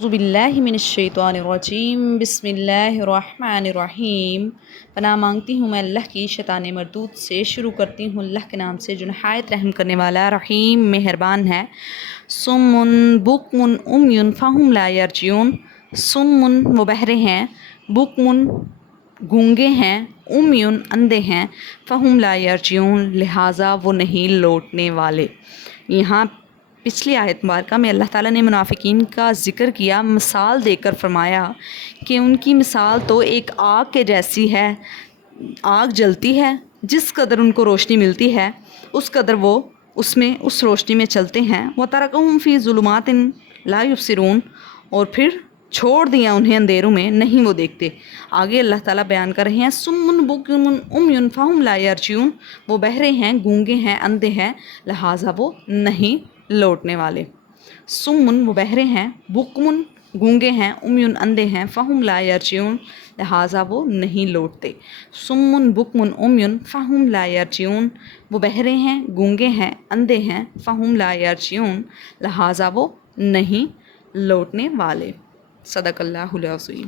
اعوذ باللہ من الشیطان الرجیم، بسم اللہ الرحمن الرحیم۔ پناہ مانگتی ہوں میں اللہ کی شیطان مردود سے۔ شروع کرتی ہوں اللہ کے نام سے جو نہایت رحم کرنے والا رحیم مہربان ہے۔ صم بکم عمی فہم لا یرجعون۔ صم وہ بہرے ہیں، بکم گونگے ہیں، عمی اندھے ہیں، فہم لا یرجعون لہٰذا وہ نہیں لوٹنے والے۔ یہاں پچھلی آیت مبارکہ میں اللہ تعالیٰ نے منافقین کا ذکر کیا، مثال دے کر فرمایا کہ ان کی مثال تو ایک آگ کے جیسی ہے۔ آگ جلتی ہے، جس قدر ان کو روشنی ملتی ہے اس قدر وہ اس روشنی میں چلتے ہیں۔ وَتَرَكَهُمْ فِي ظُلُمَاتٍ لَا يُبْصِرُونَ، اور پھر چھوڑ دیا انہیں اندھیروں میں، نہیں وہ دیکھتے۔ آگے اللہ تعالیٰ بیان کر رہے ہیں صم بکم عمی فہم لا یرجعون، وہ بہرے ہیں، گونگے ہیں، اندھے ہیں، لہٰذا وہ نہیں لوٹنے والے۔ صم وہ بہرے ہیں، بکم گونگے ہیں، عمی اندھے ہیں، فہم لا یرجعون لہٰذا وہ نہیں لوٹتے۔ صم بکم عمی فہم لا یرجعون، وہ بہرے ہیں، گونگے ہیں، اندھے ہیں، فہم لا یرجعون لہٰذا وہ نہیں لوٹنے والے۔ صدق اللہ العظیم۔